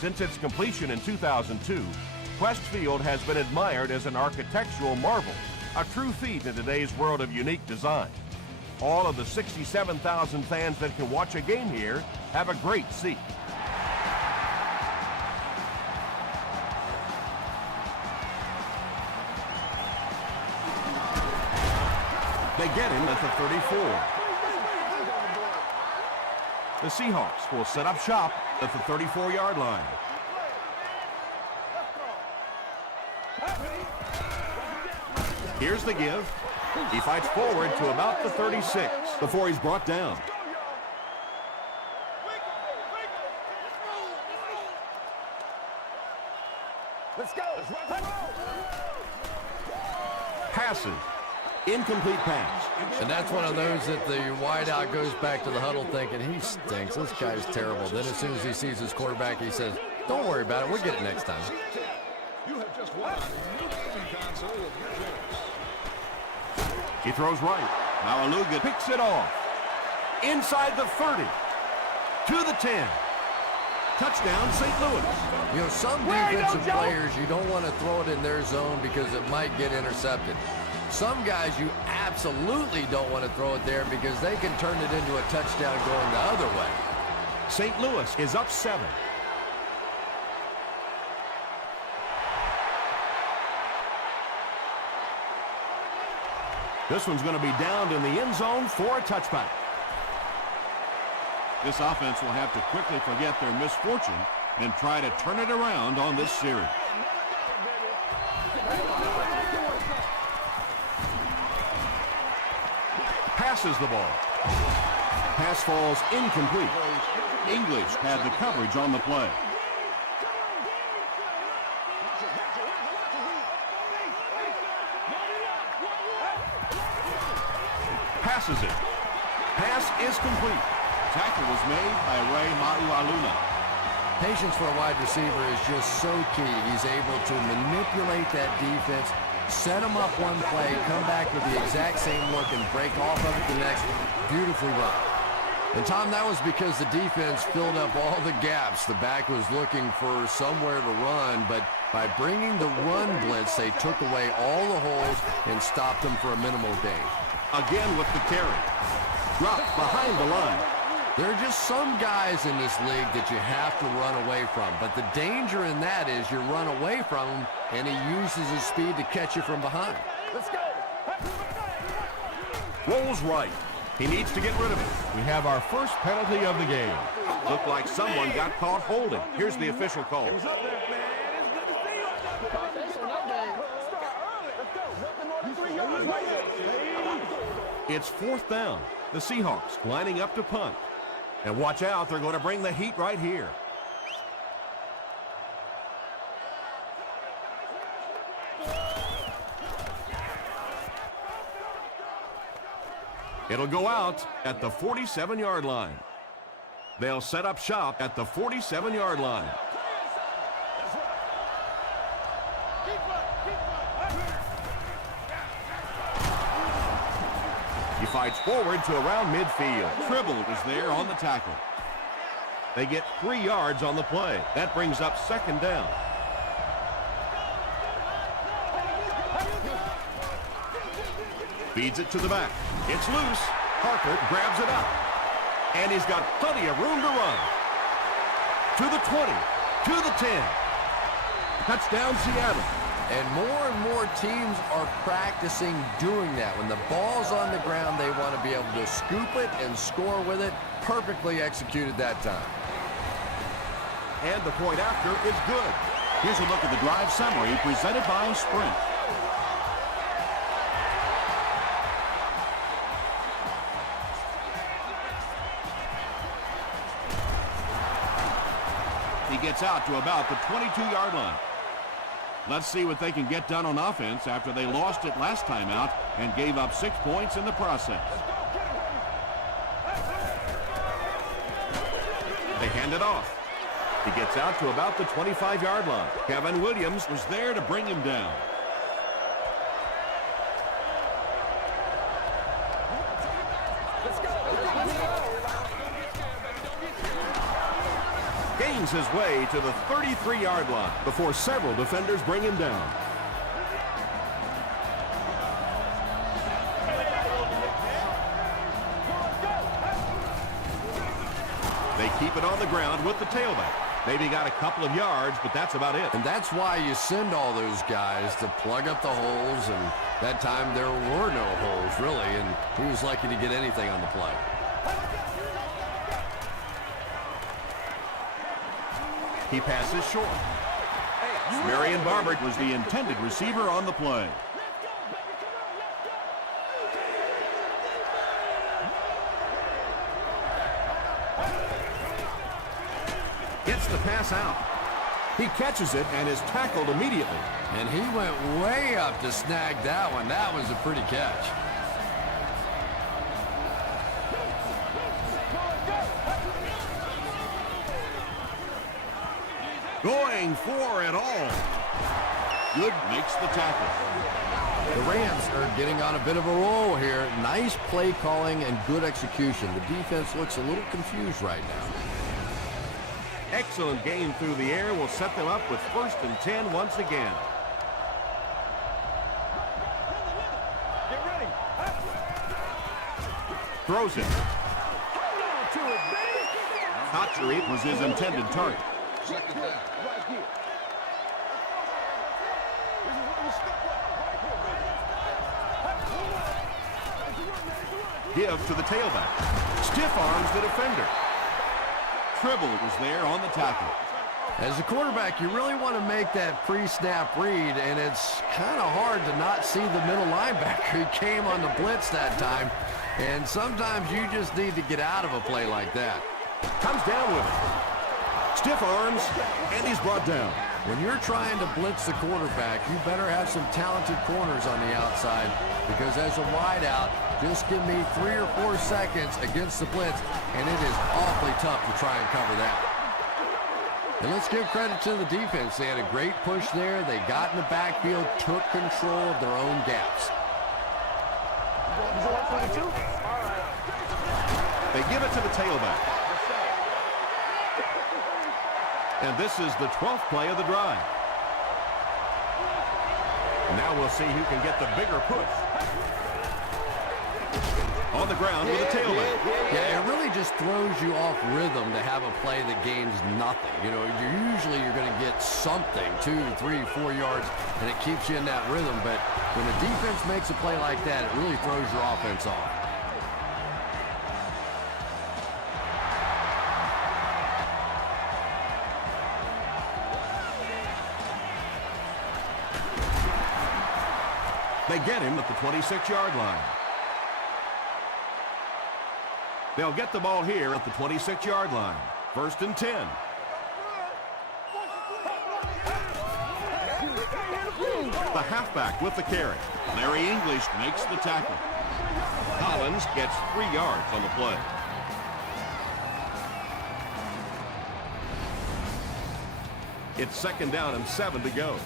Since its completion in 2002, Quest Field has been admired as an architectural marvel, a true feat in today's world of unique design. All of the 67,000 fans that can watch a game here have a great seat. They get him at the 34. The Seahawks will set up shop at the 34-yard line. Here's the give. He fights forward to about the 36 before he's brought down. Let's go. Passes. Incomplete pass. And that's one of those that the wideout goes back to the huddle thinking, he stinks. This guy's terrible. Then as soon as he sees his quarterback, he says, don't worry about it. We'll get it next time. You have just won a new gaming console of your choice. He throws right. Malaluga picks it off. Inside the 30. To the 10. Touchdown, St. Louis. You know, some defensive players, you don't want to throw it in their zone because it might get intercepted. Some guys you absolutely don't want to throw it there because they can turn it into a touchdown going the other way. St. Louis is up 7. This one's going to be downed in the end zone for a touchback. This offense will have to quickly forget their misfortune and try to turn it around on this series. Passes the ball. Pass falls incomplete. English had the coverage on the play. Passes it. Pass is complete. Tackle was made by Ray Maualuna. Patience for a wide receiver is just so key. He's able to manipulate that defense, set them up one play, come back with the exact same look, and break off of it the next. Beautifully run. And, Tom, that was because the defense filled up all the gaps. The back was looking for somewhere to run, but by bringing the run blitz, they took away all the holes and stopped them for a minimal gain. Again with the carry. Dropped behind the line. There are just some guys in this league that you have to run away from. But the danger in that is you run away from him, and he uses his speed to catch you from behind. Let's go. Rolls right. He needs to get rid of it. We have our first penalty of the game. Looked like someone got caught holding. Here's the official call. It was up there, man. It's good to see you. It's 4th down. The Seahawks lining up to punt. And watch out, they're going to bring the heat right here. It'll go out at the 47-yard line. They'll set up shop at the 47-yard line. He fights forward to around midfield. Tribble was there on the tackle. They get 3 yards on the play. That brings up 2nd down. Feeds it to the back. It's loose. Parker grabs it up. And he's got plenty of room to run. To the 20. To the 10. Touchdown, Seattle. And more teams are practicing doing that. When the ball's on the ground, they want to be able to scoop it and score with it. Perfectly executed that time. And the point after is good. Here's a look at the drive summary presented by Sprint. He gets out to about the 22-yard line. Let's see what they can get done on offense after they lost it last time out and gave up 6 points in the process. They hand it off. He gets out to about the 25-yard line. Kevin Williams Was there to bring him down. gains his way to the 33-yard line before several defenders bring him down. They keep it on the ground with the tailback. Maybe got a couple of yards, but that's about it. And that's why you send all those guys to plug up the holes, and that time there were no holes, really, and he was lucky to get anything on the play. He passes short. Marion Barber Was the intended receiver on the play. gets the pass out. He catches it and is tackled immediately. And he went way up to snag that one. That was a pretty catch. Going for it all. Good makes the tackle. The Rams are getting on a bit of a roll here. Nice play calling and good execution. The defense looks a little confused right now. Excellent game through the air will set them up with 1st and 10 once again. Get ready. Throws it. Hatchery was his intended target. Second down. Right here. This is where you step up. Give to the tailback. Stiff arms the defender. Tribble was there on the tackle. As a quarterback, you really want to make that pre-snap read, and it's kind of hard to not see the middle linebacker. He came on the blitz that time, and sometimes you just need to get out of a play like that. Comes down with it. Stiff arms, and he's brought down. When you're trying to blitz the quarterback, you better have some talented corners on the outside, because as a wideout, just give me 3 or 4 seconds against the blitz, and it is awfully tough to try and cover that. And let's give credit to the defense. They had a great push there. They got in the backfield, took control of their own gaps. They give it to the tailback. And this is the 12th play of the drive. Now we'll see who can get the bigger push. On the ground with a tailback. Yeah, it really just throws you off rhythm to have a play that gains nothing. You know, you're going to get something, 2, 3, 4 yards, and it keeps you in that rhythm. But when the defense makes a play like that, it really throws your offense off. They get him at the 26-yard line. They'll get the ball here at the 26-yard line. 1st and 10. The halfback with the carry. Larry English makes the tackle. Collins gets 3 yards on the play. It's 2nd down and 7 to go.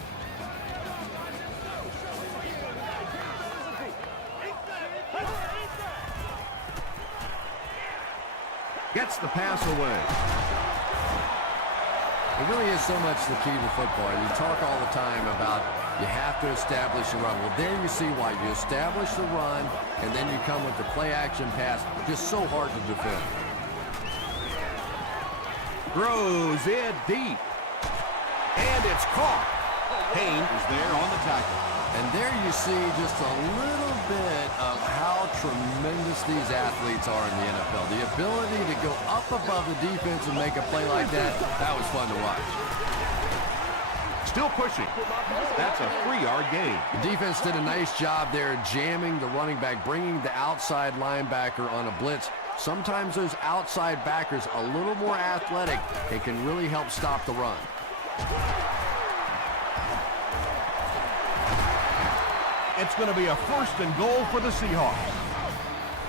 Gets the pass away. It really is so much the key to football. You talk all the time about you have to establish a run. Well, there you see why. You establish the run, and then you come with the play-action pass. Just so hard to defend. Throws it deep. And it's caught. Payne is there on the tackle. And there you see just a little bit of how tremendous these athletes are in the NFL. The ability to go up above the defense and make a play like that, that was fun to watch. Still pushing. That's a 3-yard gain. The defense did a nice job there jamming the running back, bringing the outside linebacker on a blitz. Sometimes those outside backers a little more athletic and can really help stop the run. It's going to be a 1st and goal for the Seahawks.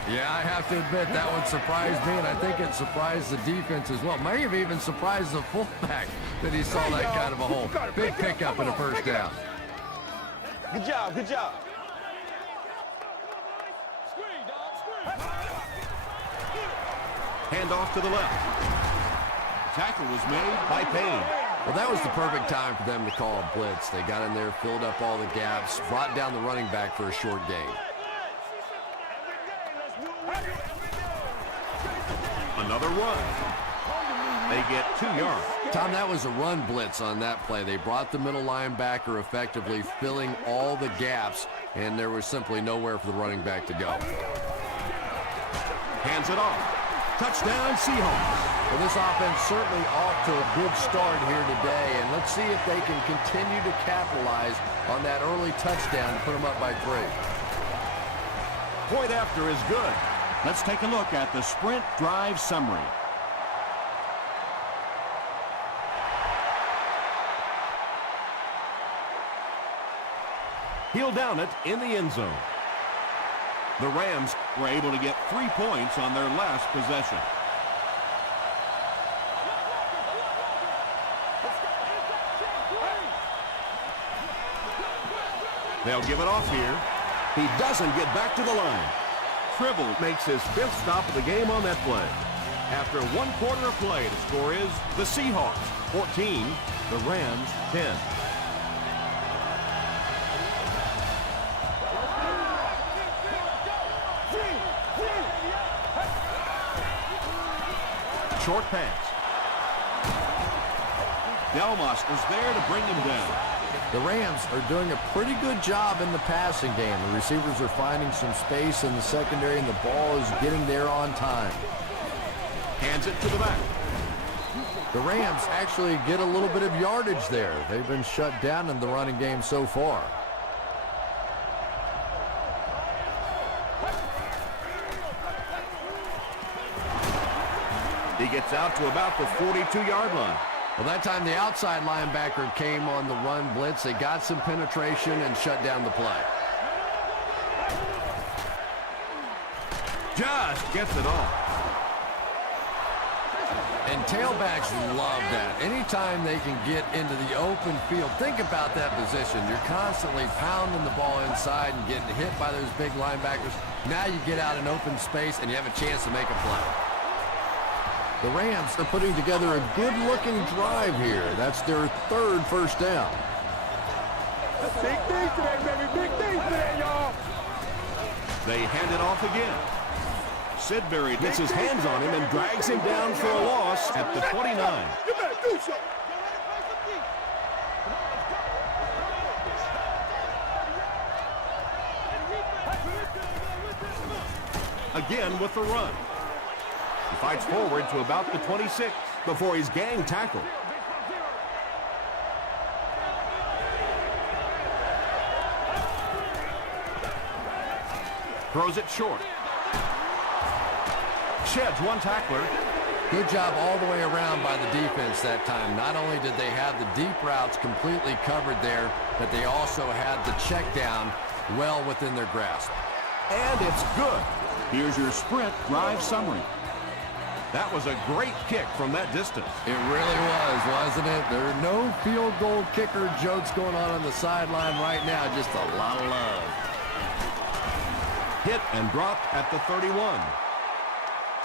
Yeah, I have to admit, that one surprised me, and I think it surprised the defense as well. May have even surprised the fullback that he saw that kind of a hole. Big pickup and a 1st down. Good job, good job. Hand off to the left. tackle was made by Payne. Well, that was the perfect time for them to call a blitz. They got in there, filled up all the gaps, brought down the running back for a short gain. Another run. They get 2 yards. Tom, that was a run blitz on that play. They brought the middle linebacker effectively filling all the gaps, and there was simply nowhere for the running back to go. Hands it off. Touchdown, Seahawks. Well, this offense certainly off to a good start here today, and let's see if they can continue to capitalize on that early touchdown to put them up by 3. Point after is good. Let's take a look at the sprint drive summary. He'll down it in the end zone. The Rams Were able to get 3 points on their last possession. They'll give it off here. He doesn't get back to the line. Tribble makes his 5th stop of the game on that play. After 1 quarter of play, the score is the Seahawks 14, the Rams 10. Short pass. Delmas is there to bring him down. The Rams are doing a pretty good job in the passing game. The receivers are finding some space in the secondary, and the ball is getting there on time. Hands it to the back. The Rams actually get a little bit of yardage there. They've been shut down in the running game so far. He gets out to about the 42-yard line. Well, that time the outside linebacker came on the run blitz. They got some penetration and shut down the play. Just gets it off. And tailbacks love that. Anytime they can get into the open field, think about that position. You're constantly pounding the ball inside and getting hit by those big linebackers. Now you get out in open space and you have a chance to make a play. The Rams are putting together a good-looking drive here. That's their 3rd first down. Big things today, baby. Big things today, y'all. They hand it off again. Sidbury gets his hands on him and drags him down for a loss at the 29. You better do something. Again with the run. He fights forward to about the 26 before he's gang tackled. Throws it short. Sheds one tackler. Good job all the way around by the defense that time. Not only did they have the deep routes completely covered there, but they also had the check down well within their grasp. And it's good. Here's your sprint drive summary. That was a great kick from that distance. It really was, wasn't it? There are no field goal kicker jokes going on the sideline right now. Just a lot of love. Hit and dropped at the 31.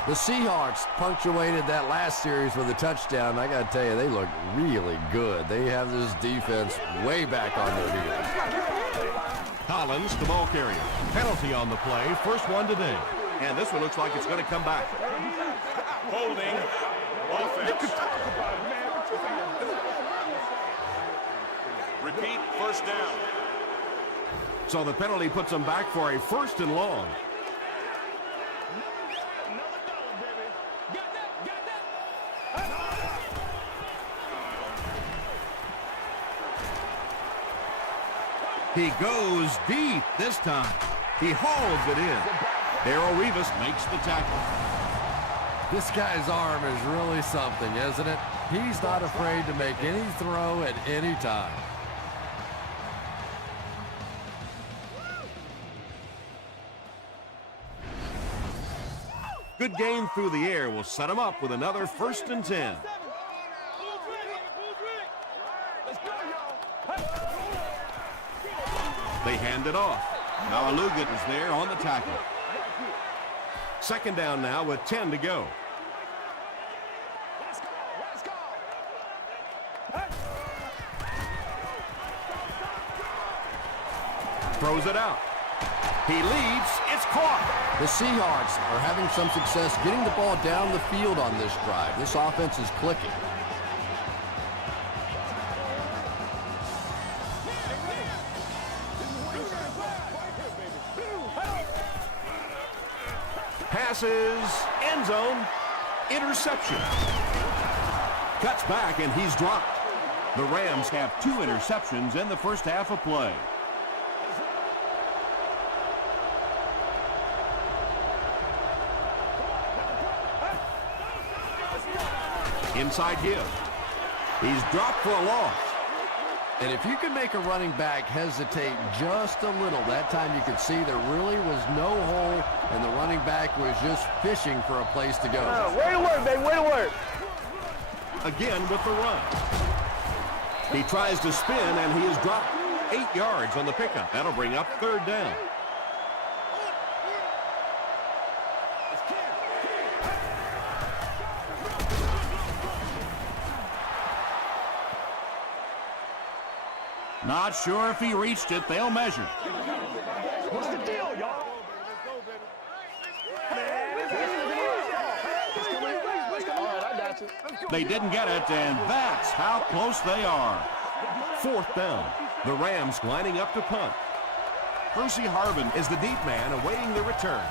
The Seahawks punctuated that last series with a touchdown. I got to tell you, they look really good. They have this defense way back on their heels. Collins, the ball carrier. Penalty on the play. First one today. And this one looks like it's going to come back. Holding. Offense. Repeat, first down. So the penalty puts them back for a 1st and long. He goes deep this time. He hauls it in. Darrell Revis makes the tackle. This guy's arm is really something, isn't it? He's not afraid to make any throw at any time. Good gain through the air will set him up with another 1st and 10. They hand it off. Now Alugat is there on the tackle. 2nd down now with 10 to go. Throws it out. He leads. It's caught. The Seahawks are having some success getting the ball down the field on this drive. This offense is clicking. Passes. End zone. Interception. Cuts back, and he's dropped. The Rams have 2 interceptions in the first half of play. Inside give. He's dropped for a loss. And if you can make a running back hesitate just a little, that time you could see there really was no hole, and the running back was just fishing for a place to go. Way to work, baby, way to work. Again with the run. He tries to spin, and he has dropped 8 yards on the pickup. That'll bring up 3rd down. Not sure if he reached it. They'll measure. What's the deal, y'all? They didn't get it, and that's how close they are. 4th down. The Rams lining up to punt. Percy Harvin is the deep man awaiting the return.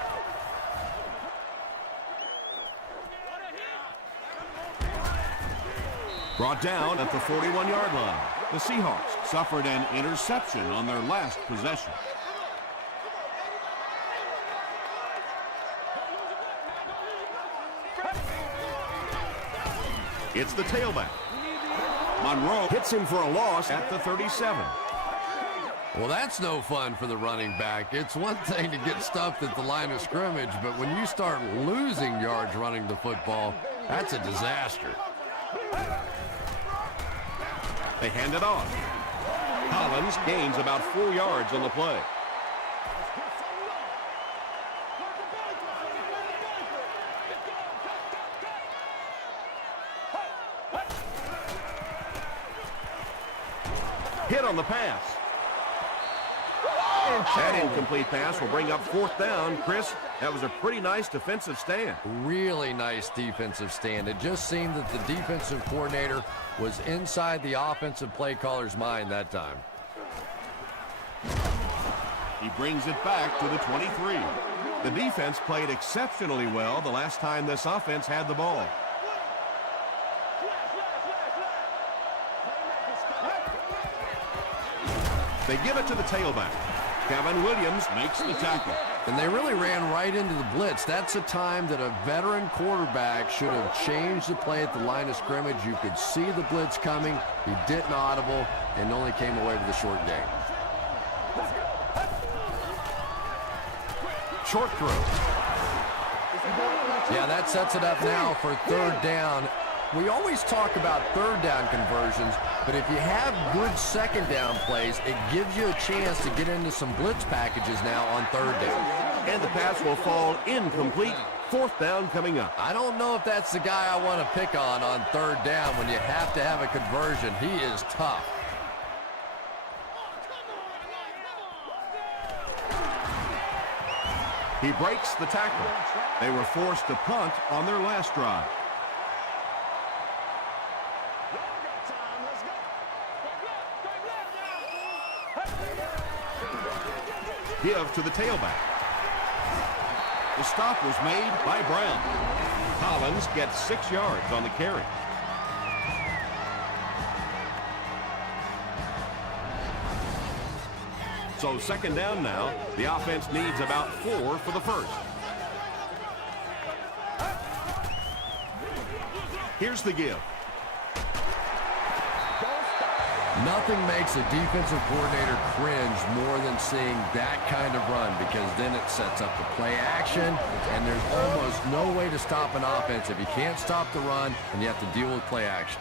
Brought down at the 41-yard line. The Seahawks suffered an interception on their last possession. It's the tailback. Monroe hits him for a loss at the 37. Well, that's no fun for the running back. It's one thing to get stuffed at the line of scrimmage, but when you start losing yards running the football, that's a disaster. They hand it off. Collins gains about 4 yards on the play. Hit on the pass. That incomplete pass will bring up 4th down. Chris, that was a pretty nice defensive stand. Really nice defensive stand. It just seemed that the defensive coordinator was inside the offensive play caller's mind that time. He brings it back to the 23. The defense played exceptionally well the last time this offense had the ball. They give it to the tailback. Kevin Williams makes the tackle. And they really ran right into the blitz. That's a time that a veteran quarterback should have changed the play at the line of scrimmage. You could see the blitz coming. He didn't audible and only came away with a short gain. Short throw. Yeah, that sets it up now for 3rd down. We always talk about 3rd down conversions, but if you have good 2nd down plays, it gives you a chance to get into some blitz packages now on 3rd down. And the pass will fall incomplete. 4th down coming up. I don't know if that's the guy I want to pick on 3rd down when you have to have a conversion. He is tough. He breaks the tackle. They were forced to punt on their last drive. Give to the tailback. The stop was made by Brown. Collins gets 6 yards on the carry. So 2nd down now. The offense needs about 4 for the first. Here's the give. Nothing makes a defensive coordinator cringe more than seeing that kind of run, because then it sets up the play action, and there's almost no way to stop an offense if you can't stop the run and you have to deal with play action.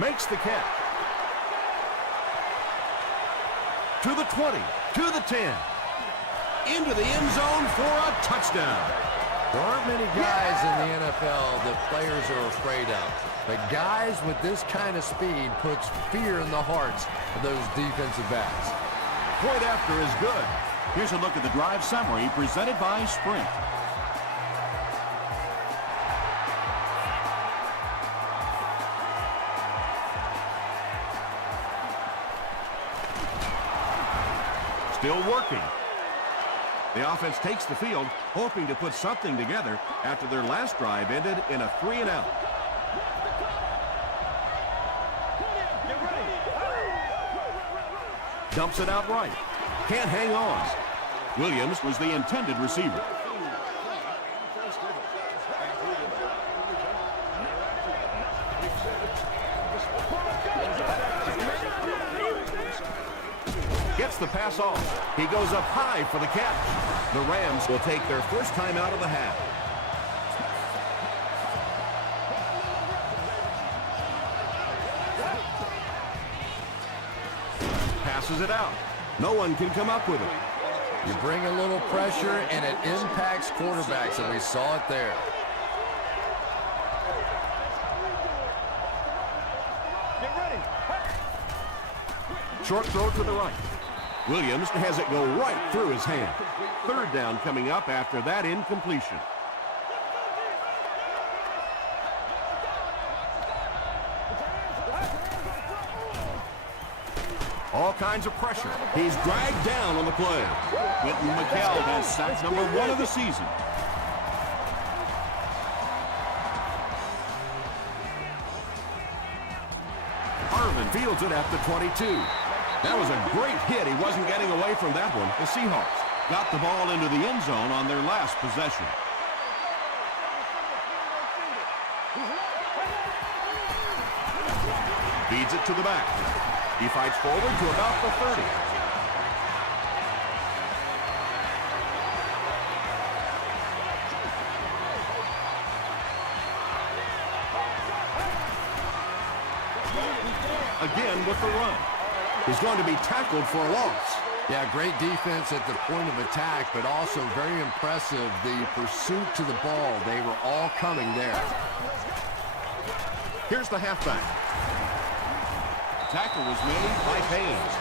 Makes the catch. To the 20, to the 10. Into the end zone for a touchdown. There aren't many guys in the NFL that players are afraid of. But guys with this kind of speed puts fear in the hearts of those defensive backs. Point after is good. Here's a look at the drive summary presented by Sprint. Still working. The offense takes the field, hoping to put something together after their last drive ended in a 3-and-out. Dumps it out right. Can't hang on. Williams was the intended receiver. Gets the pass off. He goes up high for the catch. The Rams will take their first time out of the half. Passes it out. No one can come up with it. You bring a little pressure, and it impacts quarterbacks, and we saw it there. Short throw to the right. Williams has it go right through his hand. Third down coming up after that incompletion. All kinds of pressure. He's dragged down on the play. Quentin McKell has sack number 1 of the season. Harvin fields it at the 22. That was a great hit. He wasn't getting away from that one. The Seahawks Got the ball into the end zone on their last possession. feeds it to the back. He fights forward to about the 30. Again with the run. He's going to be tackled for a loss. Yeah, great defense at the point of attack, but also very impressive, the pursuit to the ball. They were all coming there. Here's the halfback. Tackle was made by Haynes.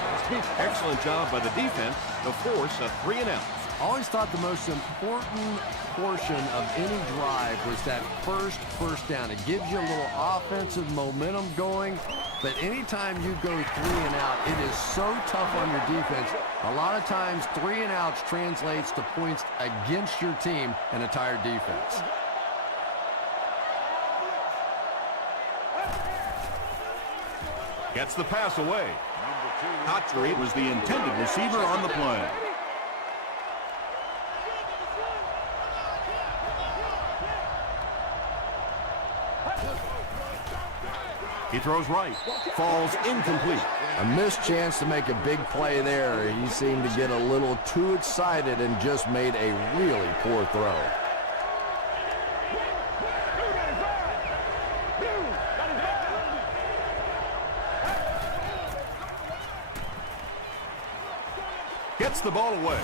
Excellent job by the defense to force a 3-and-out. I always thought the most important portion of any drive was that first down. It gives you a little offensive momentum going, but anytime you go 3-and-out, it is so tough on your defense. A lot of times 3-and-outs translates to points against your team and a tired defense. Gets the pass away. Hotry was the intended receiver on the play. He throws right. Falls incomplete. A missed chance to make a big play there. He seemed to get a little too excited and just made a really poor throw. Gets the ball away.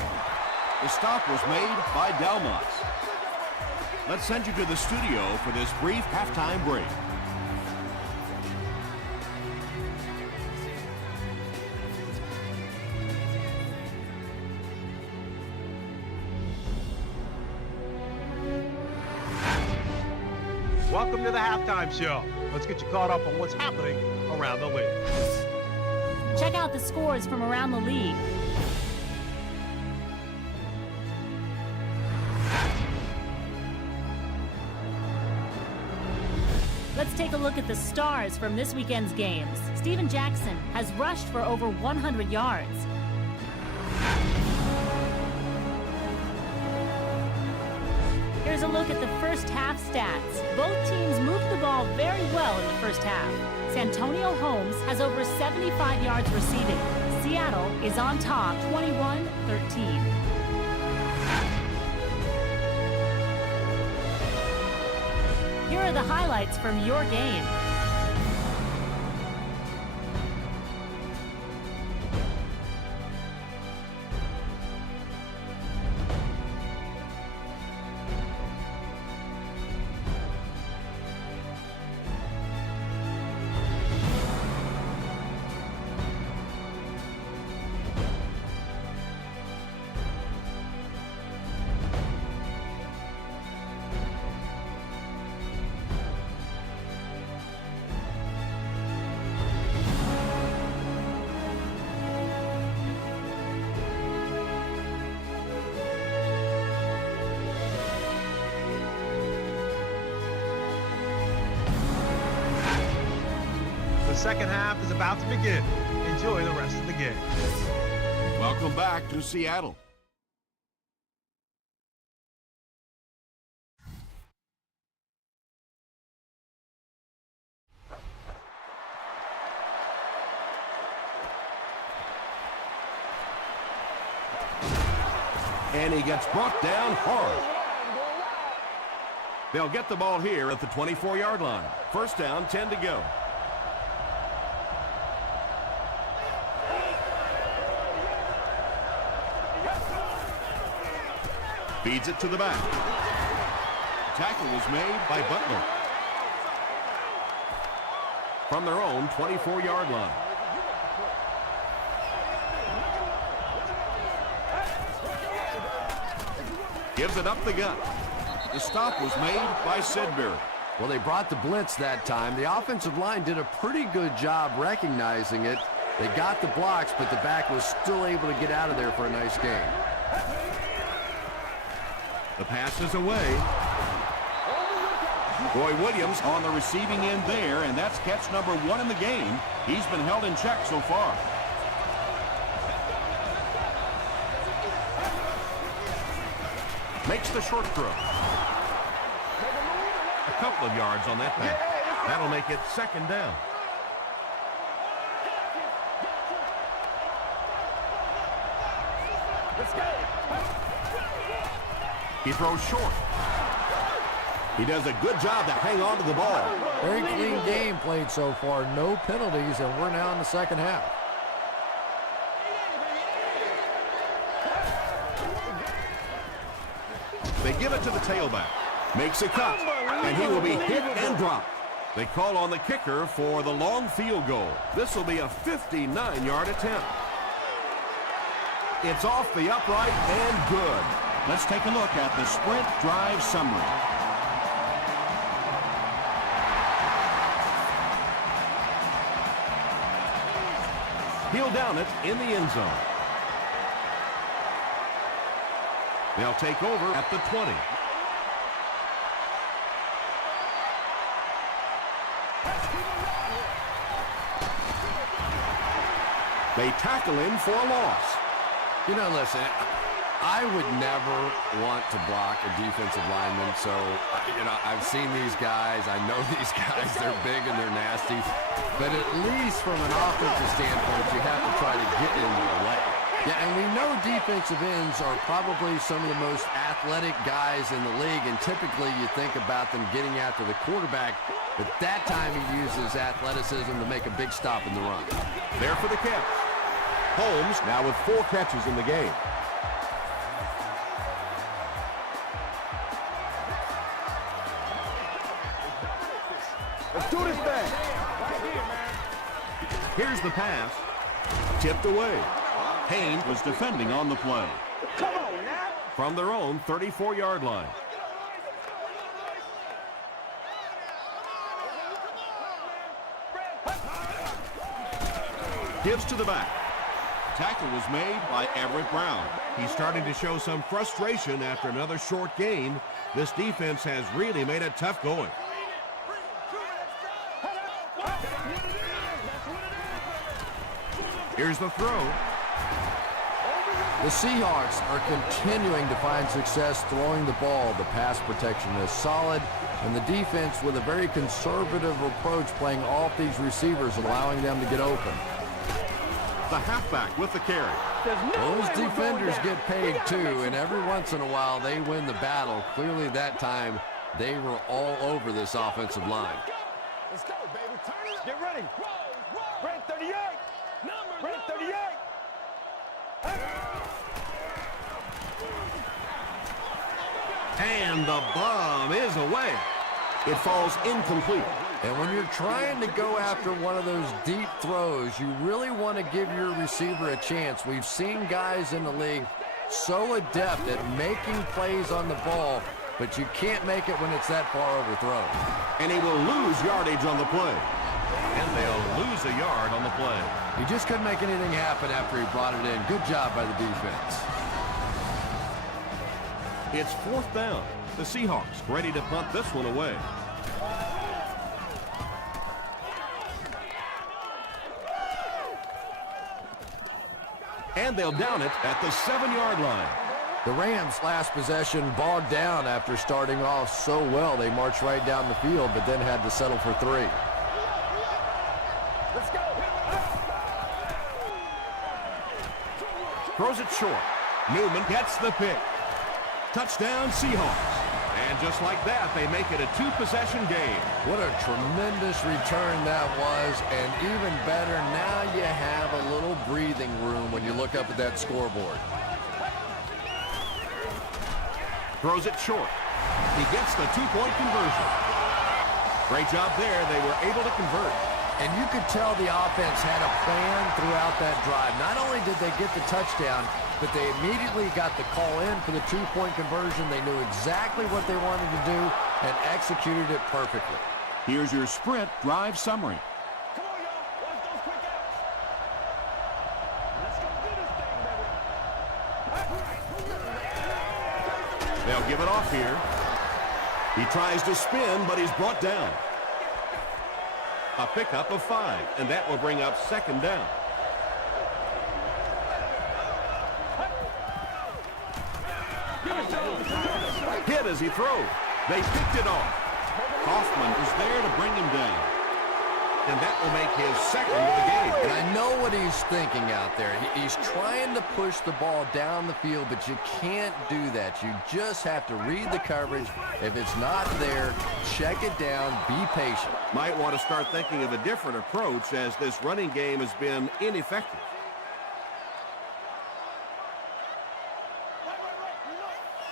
The stop was made by Dalmas. Let's send you to the studio for this brief halftime break. Welcome to the halftime show. Let's get you caught up on what's happening around the league. Check out the scores from around the league. Let's take a look at the stars from this weekend's games. Steven Jackson has rushed for over 100 yards. Here's a look at the first half stats. Both teams moved the ball very well in the first half. Santonio Holmes has over 75 yards receiving. Seattle is on top, 21-13. Here are the highlights from your game. second half is about to begin. Enjoy the rest of the game. Welcome back to Seattle. And he gets brought down hard. They'll get the ball here at the 24-yard line. First down, 10 to go. Feeds it to the back. Tackle was made by Butler. From their own 24-yard line. Gives it up the gut. The stop was made by Sidbury. Well, they brought the blitz that time. The offensive line did a pretty good job recognizing it. They got the blocks, but the back was still able to get out of there for a nice gain. The pass is away. Roy Williams on the receiving end there, and that's catch number 1 in the game. He's been held in check so far. Makes the short throw. A couple of yards on that pass. That'll make it second down. He throws short. He does a good job to hang on to the ball. Very clean game played so far. No penalties, and we're now in the second half. They give it to the tailback. Makes a cut. And he will be hit and dropped. They call on the kicker for the long field goal. This will be a 59-yard attempt. It's off the upright and good. Let's take a look at the sprint drive summary. He'll down it in the end zone. They'll take over at the 20. They tackle him for a loss. You know, listen, I would never want to block a defensive lineman, so, I've seen these guys. I know these guys. They're big and they're nasty. But at least from an offensive standpoint, you have to try to get in their way. Yeah, and we know defensive ends are probably some of the most athletic guys in the league, and typically you think about them getting after the quarterback, but that time he uses athleticism to make a big stop in the run. There for the catch. Holmes now with 4 catches in the game. Let's do this thing. Here's the pass. Tipped away. Payne was defending on the play. Come on now. From their own 34-yard line. Gives to the back. Tackle was made by Everett Brown. He's starting to show some frustration after another short gain. This defense has really made it tough going. Here's the throw. The Seahawks are continuing to find success throwing the ball. The pass protection is solid, and the defense with a very conservative approach playing off these receivers, allowing them to get open. The halfback with the carry. Those defenders get paid too, and every once in a while they win the battle. Clearly that time they were all over this offensive line. Let's go, baby. Turn it up. Get ready. Brent 38. Brent 38. And the bomb is away. It falls incomplete. And when you're trying to go after one of those deep throws, you really want to give your receiver a chance. We've seen guys in the league so adept at making plays on the ball, but you can't make it when it's that far overthrown. And he will lose yardage on the play. And they'll lose a yard on the play. He just couldn't make anything happen after he brought it in. Good job by the defense. It's 4th down. The Seahawks ready to punt this one away. And they'll down it at the 7-yard line. The Rams' last possession bogged down after starting off so well. They marched right down the field, but then had to settle for 3. Let's go. Throws it short. Newman gets the pick. Touchdown, Seahawks. And just like that, they make it a 2-possession game. What a tremendous return that was, and even better, now you have a little breathing room when you look up at that scoreboard. Throws it short. He gets the 2-point conversion. Great job there. They were able to convert. And you could tell the offense had a plan throughout that drive. Not only did they get the touchdown, but they immediately got the call in for the 2-point conversion. They knew exactly what they wanted to do and executed it perfectly. Here's your sprint drive summary. Come on, y'all. Watch those quick outs. Let's go do this thing, baby. They'll give it off here. He tries to spin, but he's brought down. A pickup of 5, and that will bring up 2nd down. Hit as he throws. They picked it off. Kaufman is there to bring him down. And that will make his 2nd of the game. And I know what he's thinking out there. He's trying to push the ball down the field, but you can't do that. You just have to read the coverage. If it's not there, check it down, be patient. Might want to start thinking of a different approach as this running game has been ineffective.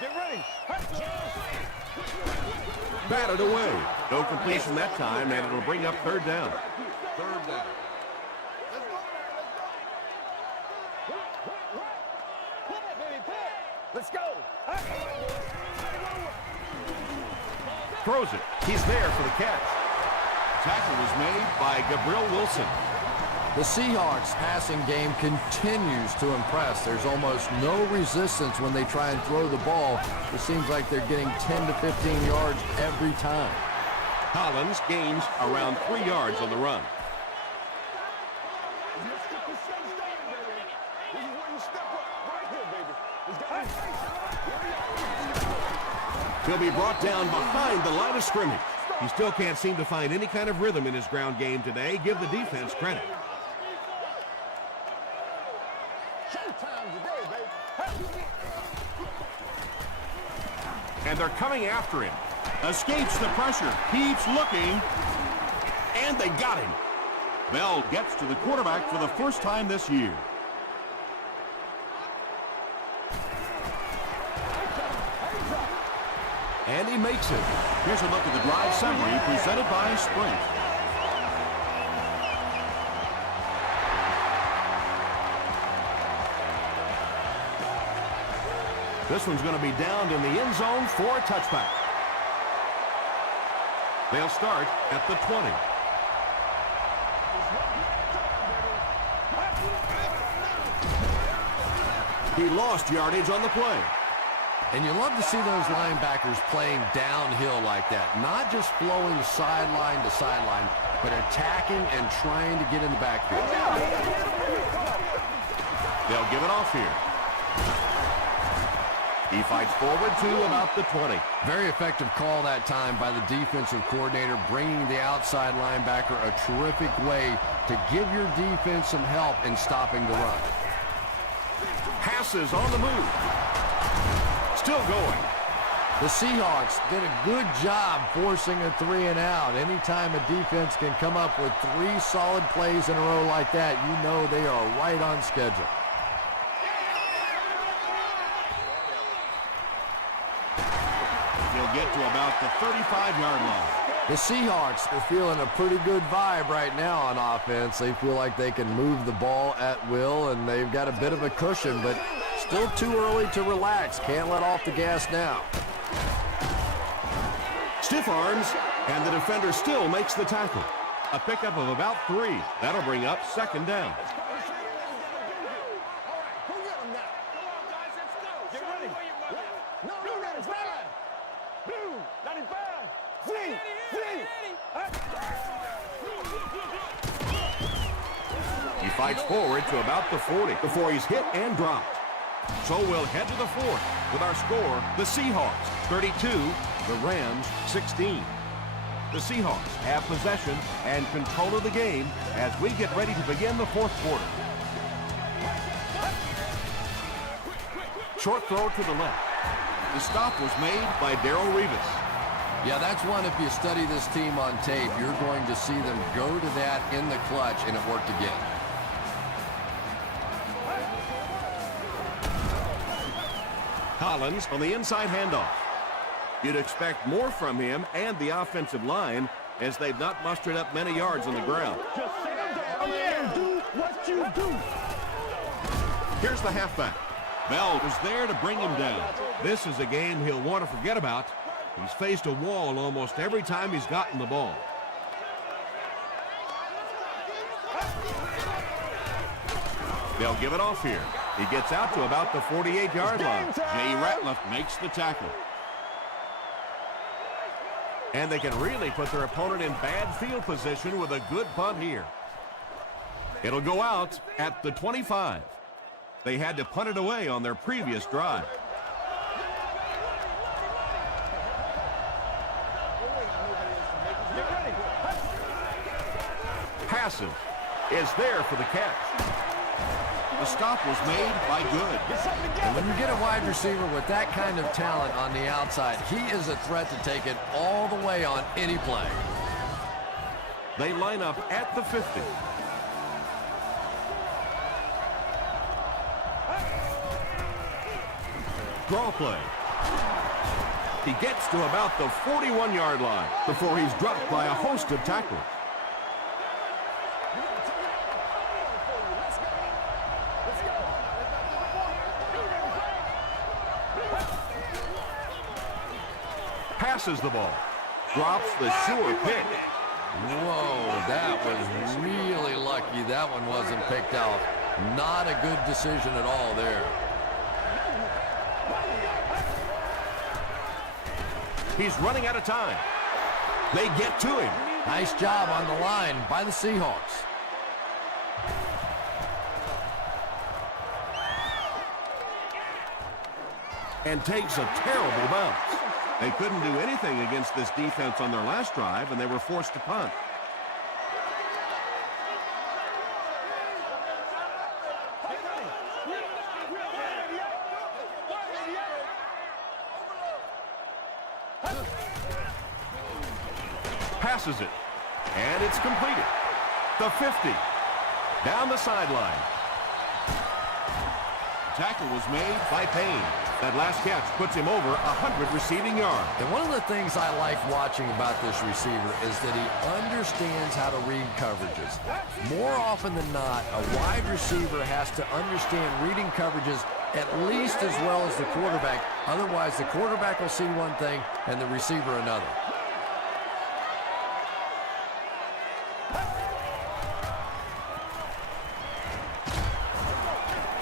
Get ready. Batted away. No completion that time, and it'll bring up 3rd down. Let's go. Throws it. He's there for the catch. Tackle was made by Gabriel Wilson. The Seahawks passing game continues to impress. There's almost no resistance when they try and throw the ball. It seems like they're getting 10 to 15 yards every time. Collins gains around 3 yards on the run. He'll be brought down behind the line of scrimmage. He still can't seem to find any kind of rhythm in his ground game today. Give the defense credit. And they're coming after him. Escapes the pressure. Keeps looking. And they got him. Bell gets to the quarterback for the first time this year. And he makes it. Here's a look at the drive summary presented by Sprint. This one's going to be downed in the end zone for a touchback. They'll start at the 20. He lost yardage on the play. And you love to see those linebackers playing downhill like that. Not just flowing sideline to sideline, but attacking and trying to get in the backfield. They'll give it off here. He fights forward to about the 20. Very effective call that time by the defensive coordinator, bringing the outside linebacker a terrific way to give your defense some help in stopping the run. Passes on the move. Still going. The Seahawks did a good job forcing a 3-and-out. Anytime a defense can come up with 3 solid plays in a row like that, you know they are right on schedule. He'll get to about the 35-yard line. The Seahawks are feeling a pretty good vibe right now on offense. They feel like they can move the ball at will, and they've got a bit of a cushion, but still too early to relax. Can't let off the gas now. Stiff arms, and the defender still makes the tackle. A pickup of about 3. That'll bring up 2nd down. He fights forward to about the 40 before he's hit and dropped. So we'll head to the fourth with our score, the Seahawks 32, the Rams 16. The Seahawks have possession and control of the game as we get ready to begin the fourth quarter. Short throw to the left. The stop was made by Darrelle Revis. Yeah, that's one, if you study this team on tape, you're going to see them go to that in the clutch, and it worked again. Collins on the inside handoff. You'd expect more from him and the offensive line as they've not mustered up many yards on the ground. Just sit down and do what you do. Here's the halfback. Bell was there to bring him down. This is a game he'll want to forget about. He's faced a wall almost every time he's gotten the ball. They'll give it off here. He gets out to about the 48-yard line. Jay Ratliff makes the tackle. And they can really put their opponent in bad field position with a good punt here. It'll go out at the 25. They had to punt it away on their previous drive. Passive is there for the catch. The stop was made by Good. And when you get a wide receiver with that kind of talent on the outside, he is a threat to take it all the way on any play. They line up at the 50. Draw play. He gets to about the 41-yard line before he's dropped by a host of tacklers. Passes the ball. Drops the sure pick. Whoa, that was really lucky. That one wasn't picked out. Not a good decision at all there. He's running out of time. They get to him. Nice job on the line by the Seahawks. And takes a terrible bounce. They couldn't do anything against this defense on their last drive, and they were forced to punt. Passes it, and it's completed. The 50, down the sideline. Tackle was made By Payne. That last catch puts him over 100 receiving yards. And one of the things I like watching about this receiver is that he understands how to read coverages. More often than not, a wide receiver has to understand reading coverages at least as well as the quarterback. Otherwise, the quarterback will see one thing and the receiver another.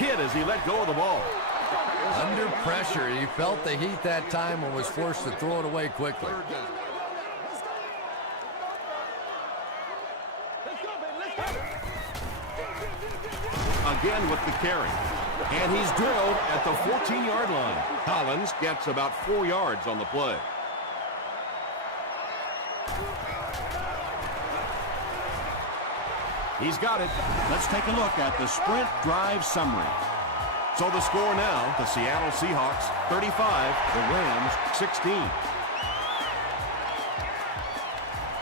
Hit as he let go of the ball. Under pressure, he felt the heat that time and was forced to throw it away quickly. Again with the carry. And he's drilled at the 14-yard line. Collins gets about 4 yards on the play. He's got it. Let's take a look at the sprint drive summary. So the score now, the Seattle Seahawks 35, the Rams 16.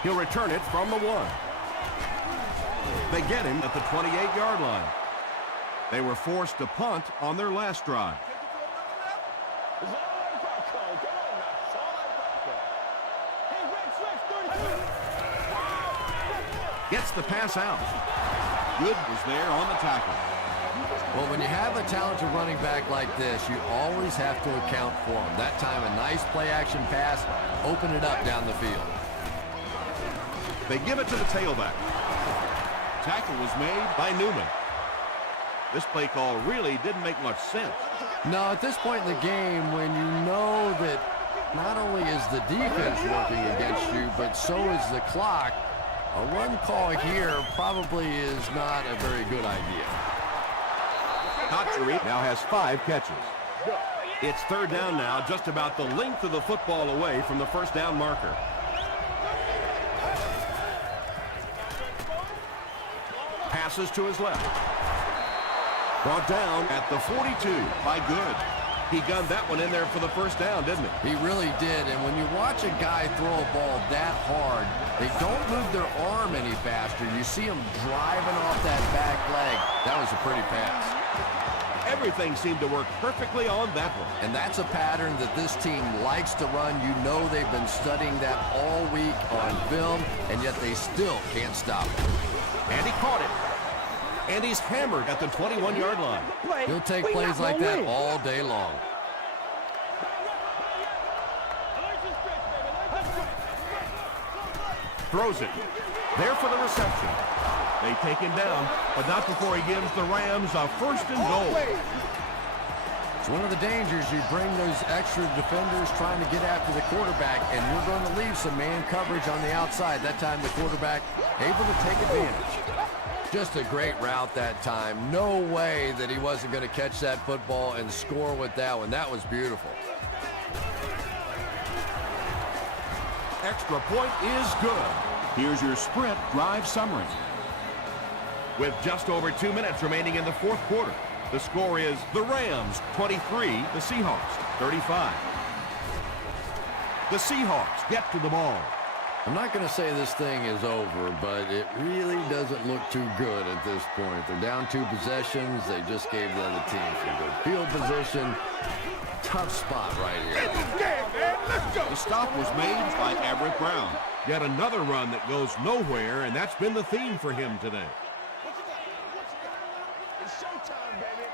He'll return it from the 1. They get him at the 28-yard line. They were forced to punt on their last drive. Gets the pass out. Good was there on the tackle. Well, when you have a talented running back like this, you always have to account for him. That time, a nice play-action pass, open it up down the field. They give it to the tailback. Tackle was made By Newman. This play call really didn't make much sense. No, at this point in the game, when you know that not only is the defense working against you, but so is the clock, A run call here probably is not a very good idea. Kotchery now has 5 catches. It's third down now, just about the length of the football away from the first down marker. Passes to his left. Brought down at the 42 by Good. He gunned that one in there for the first down, didn't he? He really did, and when you watch a guy throw a ball that hard, they don't move their arm any faster. You see them driving off that back leg. That was a pretty pass. Everything seemed to work perfectly on that one. And that's a pattern that this team likes to run. You know they've been studying that all week on film, and yet they still can't stop it. And he caught it. And he's hammered at the 21-yard line. He'll take plays like that all day long. Throws it. There for the reception. They take him down, but not before he gives the Rams a 1st and goal. It's one of the dangers. You bring those extra defenders trying to get after the quarterback, and you're going to leave some man coverage on the outside. That time the quarterback able to take advantage. Just a great route that time. No way that he wasn't going to catch that football and score with that one. That was beautiful. Extra point is good. Here's your Sprint drive summary. With just over 2 minutes remaining in the 4th quarter, the score is the Rams 23, the Seahawks 35. The Seahawks get to the ball. I'm not going to say this thing is over, but it really doesn't look too good at this point. They're down 2 possessions. They just gave the other team some good field position. Tough spot right here. The stop was made by Everett Brown. Yet another run that goes nowhere, and that's been the theme for him today. It's showtime, baby.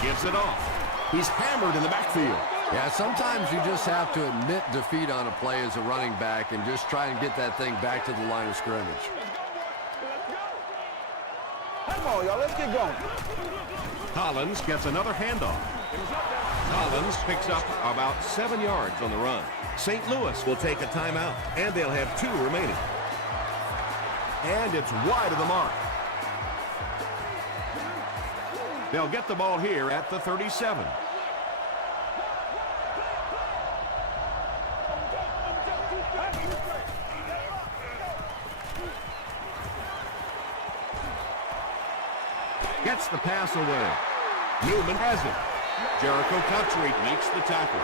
Gives it off. He's hammered in the backfield. Yeah, sometimes you just have to admit defeat on a play as a running back and just try and get that thing back to the line of scrimmage. Come on, y'all. Let's get going. Collins gets another handoff. Collins picks up about 7 yards on the run. St. Louis will take a timeout, and they'll have 2 remaining. And it's wide of the mark. They'll get the ball here at the 37. Gets the pass away. Newman has it. Jericho Kotchery makes the tackle.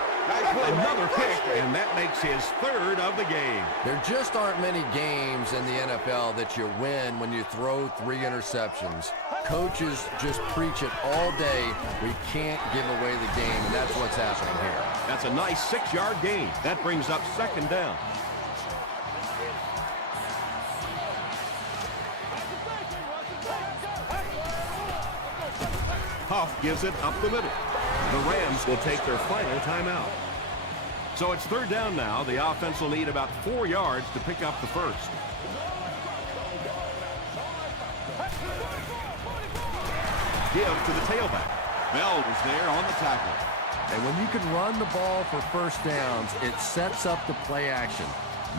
Another pick, and that makes his 3rd of the game. There just aren't many games in the NFL that you win when you throw 3 interceptions. Coaches just preach it all day. We can't give away the game, and that's what's happening here. That's a nice 6-yard gain. That brings up 2nd down. Huff gives it up the middle. The Rams will take their final timeout. So it's 3rd down now. The offense will need about 4 yards to pick up the first. Give to the tailback. Bell was there on the tackle. And when you can run the ball for first downs, it sets up the play action.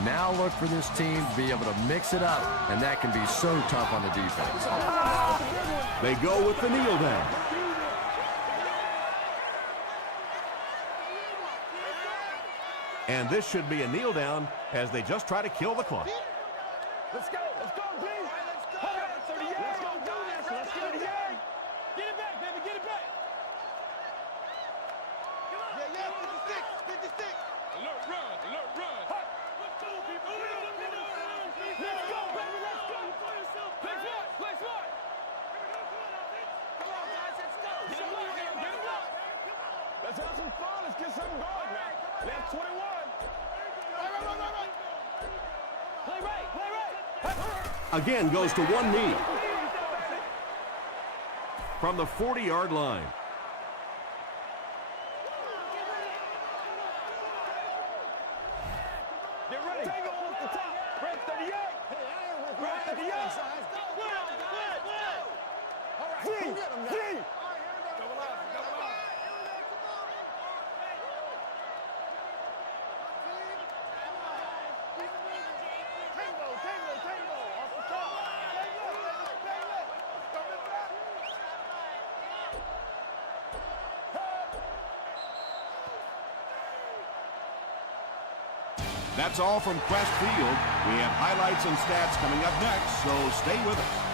Now look for this team to be able to mix it up, and that can be so tough on the defense. They go with the kneel down. And this should be a kneel down as they just try to kill the clock. Let's go. Let's go, please. Let's go. 38. Let's go do this. Let's 38. Get it back, baby. Get it back. Yeah, 56. 56. Alert, run. Alert, run. Let's go, people. Let's go, baby. Let's go. Place what? Place what? Come on, guys. Let's go. Get him up. Get him up. Let's have some fun. Let's get something going now. Left 21. Play right. Play right. Again goes to one knee. From the 40-yard line. Get ready. Take it off the top. Red 38. Red 38. All right. See. Double up. Double up. That's all from Quest Field. We have highlights and stats coming up next, so stay with us.